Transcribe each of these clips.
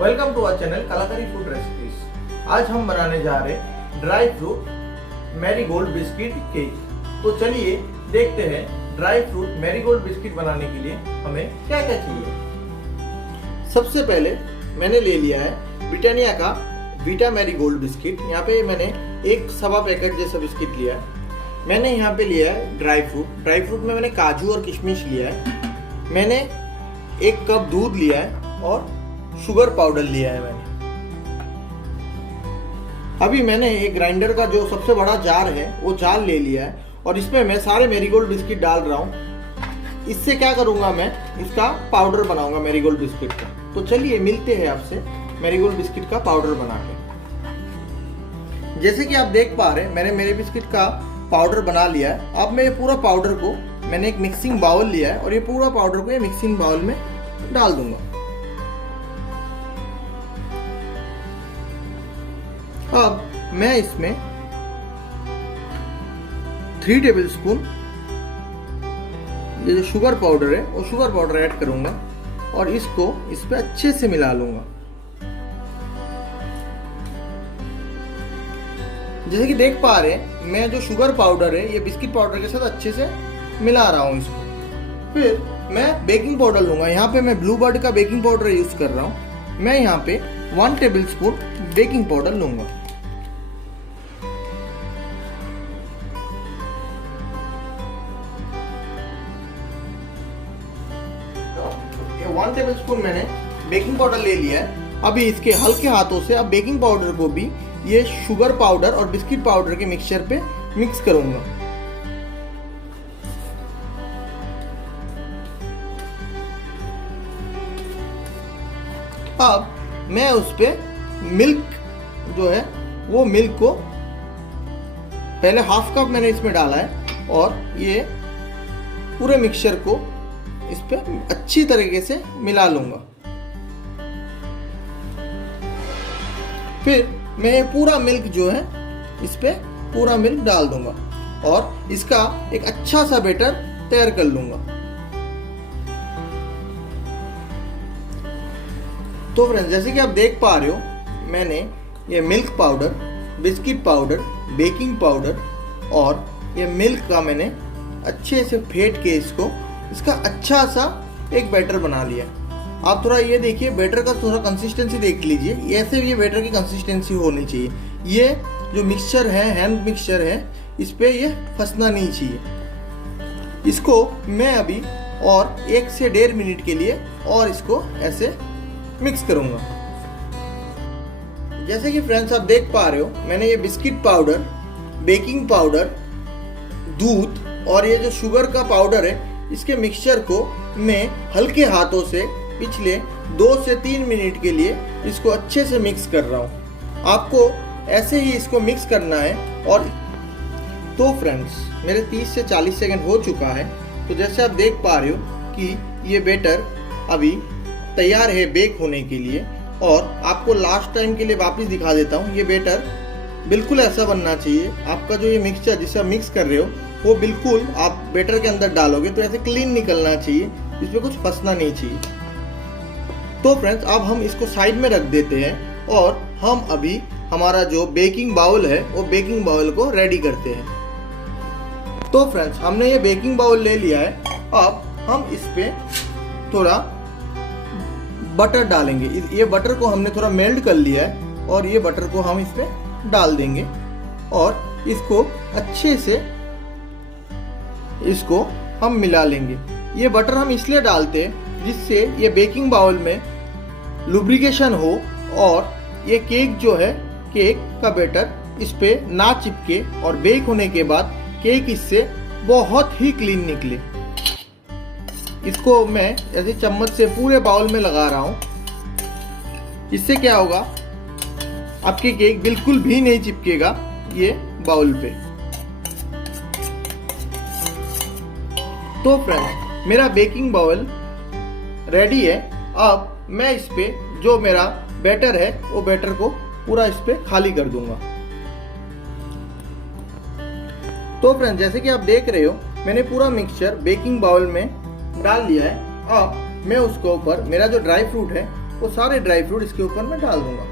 Welcome to our channel कलाकारी food recipes. आज हम बनाने जा रहे हैं dry fruit marigold biscuit cake. तो चलिए देखते हैं ड्राई फ्रूट मैरीगोल्ड बिस्किट बनाने के लिए हमें क्या क्या चाहिए। सबसे पहले मैंने ले लिया है ब्रिटानिया का वीटा मैरीगोल्ड बिस्किट। यहाँ पे मैंने एक सवा पैकेट जैसा बिस्किट लिया है। मैंने यहाँ पे लिया है ड्राई फ्रूट में मैंने काजू और किशमिश लिया है। मैंने 1 कप दूध लिया है और शुगर पाउडर लिया है मैंने। अभी मैंने एक ग्राइंडर का जो सबसे बड़ा जार है वो जार ले लिया है और इसमें मैं सारे मैरीगोल्ड बिस्किट डाल रहा हूँ। इससे क्या करूंगा, मैं इसका पाउडर बनाऊंगा मैरीगोल्ड बिस्किट का। तो चलिए मिलते हैं आपसे मैरीगोल्ड बिस्किट का पाउडर बना के। जैसे कि आप देख पा रहे हैं मैंने मेरे बिस्किट का पाउडर बना लिया है। अब मैं ये पूरा पाउडर को मैंने एक मिक्सिंग बाउल लिया है और ये पूरा पाउडर को ये मिक्सिंग बाउल में डाल दूंगा। अब मैं इसमें 3 टेबलस्पून ये जो शुगर पाउडर है वो शुगर पाउडर ऐड करूंगा और इसको इस पे अच्छे से मिला लूंगा। जैसे कि देख पा रहे हैं मैं जो शुगर पाउडर है ये बिस्किट पाउडर के साथ अच्छे से मिला रहा हूं इसको। फिर मैं बेकिंग पाउडर लूंगा। यहाँ पे मैं ब्लू बर्ड का बेकिंग पाउडर यूज कर रहा हूं। मैं यहाँ पे 1 टेबलस्पून बेकिंग पाउडर लूंगा। ये 1 टेबलस्पून मैंने बेकिंग पाउडर ले लिया है। अभी इसके हल्के हाथों से अब बेकिंग पाउडर को भी ये शुगर पाउडर और बिस्किट पाउडर के मिक्सचर पे मिक्स करूंगा। अब मैं उस पे मिल्क जो है वो मिल्क को पहले 1/2 कप मैंने इसमें डाला है और ये पूरे मिक्सचर को इस पे अच्छी तरीके से मिला लूंगा। फिर मैं ये पूरा मिल्क जो है इस पे पूरा मिल्क डाल दूंगा और इसका एक अच्छा सा बैटर तैयार कर लूंगा। तो फ्रेंड्स जैसे कि आप देख पा रहे हो मैंने ये milk powder, biscuit powder, baking powder और ये मिल्क का मैंने अच्छे से फेंट के इसका अच्छा सा एक बैटर बना लिया। आप थोड़ा ये देखिए बैटर का थोड़ा कंसिस्टेंसी देख लीजिए। ऐसे ये बैटर की कंसिस्टेंसी होनी चाहिए। ये जो मिक्सचर है हैंड मिक्सचर है इस पे ये फंसना नहीं चाहिए। इसको मैं अभी और 1 से 1.5 मिनट के लिए और इसको ऐसे मिक्स करूंगा। जैसे कि फ्रेंड्स आप देख पा रहे हो मैंने ये बिस्किट पाउडर, बेकिंग पाउडर, दूध और ये जो शुगर का पाउडर है इसके मिक्सचर को मैं हल्के हाथों से पिछले 2 से 3 मिनट के लिए इसको अच्छे से मिक्स कर रहा हूँ। आपको ऐसे ही इसको मिक्स करना है। और तो फ्रेंड्स मेरे 30 से 40 सेकंड हो चुका है। तो जैसे आप देख पा रहे हो कि ये बैटर अभी तैयार है बेक होने के लिए। और आपको लास्ट टाइम के लिए वापस दिखा देता हूँ। ये बैटर बिल्कुल ऐसा बनना चाहिए। आपका जो ये मिक्सचर जिसे आप मिक्स कर रहे हो वो बिल्कुल आप बैटर के अंदर डालोगे तो ऐसे क्लीन निकलना चाहिए, इसमें कुछ फंसना नहीं चाहिए। तो फ्रेंड्स अब हम इसको साइड में रख देते हैं और हम अभी हमारा जो बेकिंग बाउल है वो बेकिंग बाउल को रेडी करते हैं। तो फ्रेंड्स हमने ये बेकिंग बाउल ले लिया है। अब हम इस पे थोड़ा बटर डालेंगे। ये बटर को हमने थोड़ा मेल्ट कर लिया है और ये बटर को हम इस पे डाल देंगे और इसको अच्छे से इसको हम मिला लेंगे। ये बटर हम इसलिए डालते हैं जिससे ये बेकिंग बाउल में लुब्रिकेशन हो और ये केक जो है केक का बैटर इस पे ना चिपके और बेक होने के बाद केक इससे बहुत ही क्लीन निकले। इसको मैं ऐसे चम्मच से पूरे बाउल में लगा रहा हूँ। इससे क्या होगा, आपके केक बिल्कुल भी नहीं चिपकेगा ये बाउल पे। तो फ्रेंड्स मेरा बेकिंग बाउल रेडी है। अब मैं इस पे जो मेरा बैटर है वो बैटर को पूरा इस पे खाली कर दूंगा। तो फ्रेंड्स जैसे कि आप देख रहे हो मैंने पूरा मिक्सचर बेकिंग बाउल में डाल दिया है। अब मैं उसके ऊपर मेरा जो ड्राई फ्रूट है वो सारे ड्राई फ्रूट इसके ऊपर मैं डाल दूंगा।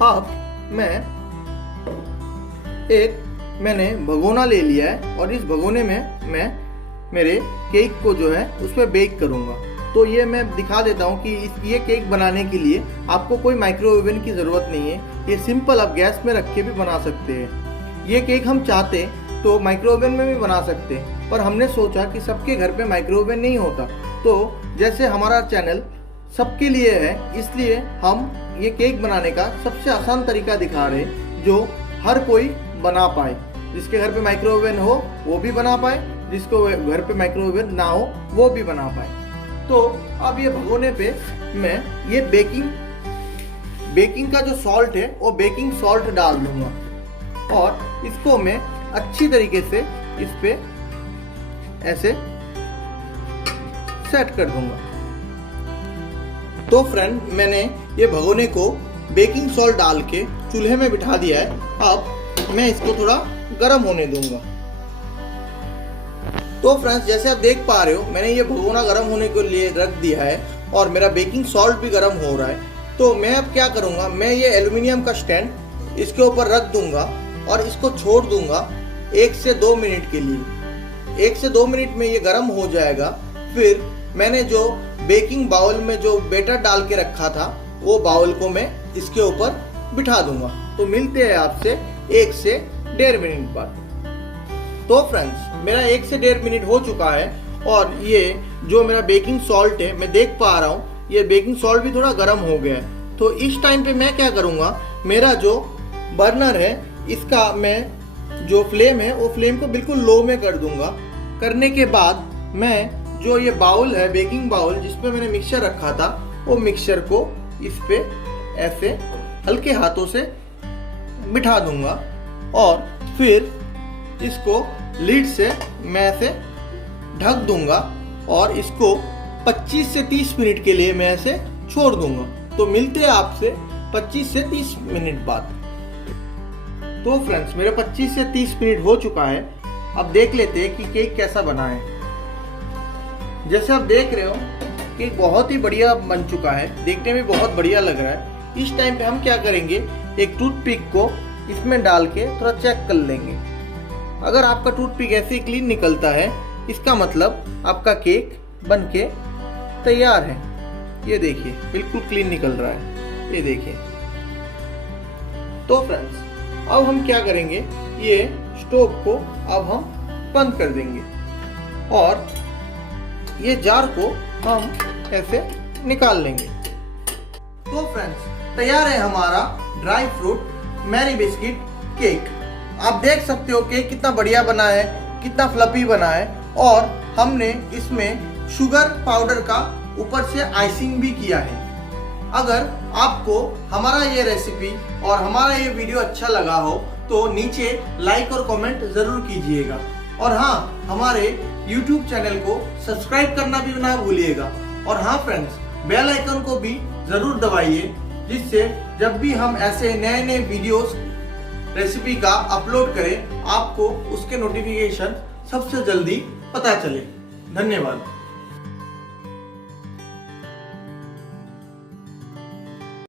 अब मैंने भगोना ले लिया है और इस भगोने में मैं मेरे केक को जो है उस पर बेक करूंगा। तो ये मैं दिखा देता हूँ कि ये केक बनाने के लिए आपको कोई माइक्रो ओवन की ज़रूरत नहीं है। ये सिंपल आप गैस में रख के भी बना सकते हैं। ये केक हम चाहते तो माइक्रो ओवन में भी बना सकते हैं, पर हमने सोचा कि सबके घर पे माइक्रो ओवन नहीं होता। तो जैसे हमारा चैनल सबके लिए है, इसलिए हम ये केक बनाने का सबसे आसान तरीका दिखा रहे जो हर कोई बना पाए। जिसके घर पे माइक्रो ओवन हो वो भी बना पाए, जिसको घर पे माइक्रो ओवन ना हो वो भी बना पाए। तो अब ये भगोने पे मैं ये बेकिंग का जो सॉल्ट है वो बेकिंग सॉल्ट डाल दूंगा और इसको मैं अच्छी तरीके से इस पे ऐसे सेट कर दूंगा। तो फ्रेंड, मैंने ये भगोने को बेकिंग सॉल्ट डाल के चूल्हे में बिठा दिया है। अब मैं इसको थोड़ा गर्म होने दूंगा। तो फ्रेंड्स, जैसे आप देख पा रहे हो मैंने ये भगोना गर्म होने के लिए रख दिया है और मेरा बेकिंग सॉल्ट भी गर्म हो रहा है। तो मैं अब क्या करूँगा, मैं ये एल्युमिनियम का स्टैंड इसके ऊपर रख दूंगा और इसको छोड़ दूंगा 1 से 2 मिनट के लिए। 1 से 2 मिनट में ये गर्म हो जाएगा। फिर मैंने जो बेकिंग बाउल में जो बैटर डाल के रखा था वो बाउल को मैं इसके ऊपर बिठा दूंगा। तो मिलते हैं आपसे 1 से 1.5 मिनट बाद। तो फ्रेंड्स, मेरा 1 से 1.5 मिनट हो चुका है और ये जो मेरा बेकिंग सॉल्ट है मैं देख पा रहा हूँ ये बेकिंग सॉल्ट भी थोड़ा गर्म हो गया है। तो इस टाइम पे मैं क्या करूँगा, मेरा जो बर्नर है इसका मैं जो फ्लेम है वो फ्लेम को बिल्कुल लो में कर दूंगा। करने के बाद मैं जो ये बाउल है बेकिंग बाउल जिसपे मैंने मिक्सचर रखा था वो मिक्सचर को इस पे ऐसे हल्के हाथों से बिठा दूंगा और फिर इसको लीड से मैं ऐसे ढक दूंगा और इसको 25 से 30 मिनट के लिए मैं ऐसे छोड़ दूंगा। तो मिलते हैं आपसे 25 से 30 मिनट बाद। तो फ्रेंड्स, मेरे 25 से 30 मिनट हो चुका है। अब देख लेते हैं कि केक कैसा बना है। जैसे आप देख रहे हो केक बहुत ही बढ़िया बन चुका है, देखने में बहुत बढ़िया लग रहा है। इस टाइम पे हम क्या करेंगे, एक टूथपिक को इसमें डाल के थोड़ा चेक कर लेंगे। अगर आपका टूथपिक ऐसे ही क्लीन निकलता है इसका मतलब आपका केक बनके तैयार है। ये देखिए बिल्कुल क्लीन निकल रहा है, ये देखिए। तो फ्रेंड्स, अब हम क्या करेंगे, ये स्टोव को अब हम बंद कर देंगे और ये जार को हम ऐसे निकाल लेंगे। तो फ्रेंड्स, तैयार है हमारा dry fruit Marie biscuit cake. आप देख सकते हो केक कितना बढ़िया बना है, कितना फ्लफी बना है और हमने इसमें शुगर पाउडर का ऊपर से आइसिंग भी किया है। अगर आपको हमारा ये रेसिपी और हमारा ये वीडियो अच्छा लगा हो तो नीचे लाइक और कमेंट जरूर कीजिएगा और हाँ, हमारे YouTube चैनल को सब्सक्राइब करना भी ना भूलिएगा। और हाँ फ्रेंड्स, बेल आइकन को भी जरूर दबाइए जिससे जब भी हम ऐसे नए नए वीडियोस रेसिपी का अपलोड करें आपको उसके नोटिफिकेशन सबसे जल्दी पता चले। धन्यवाद।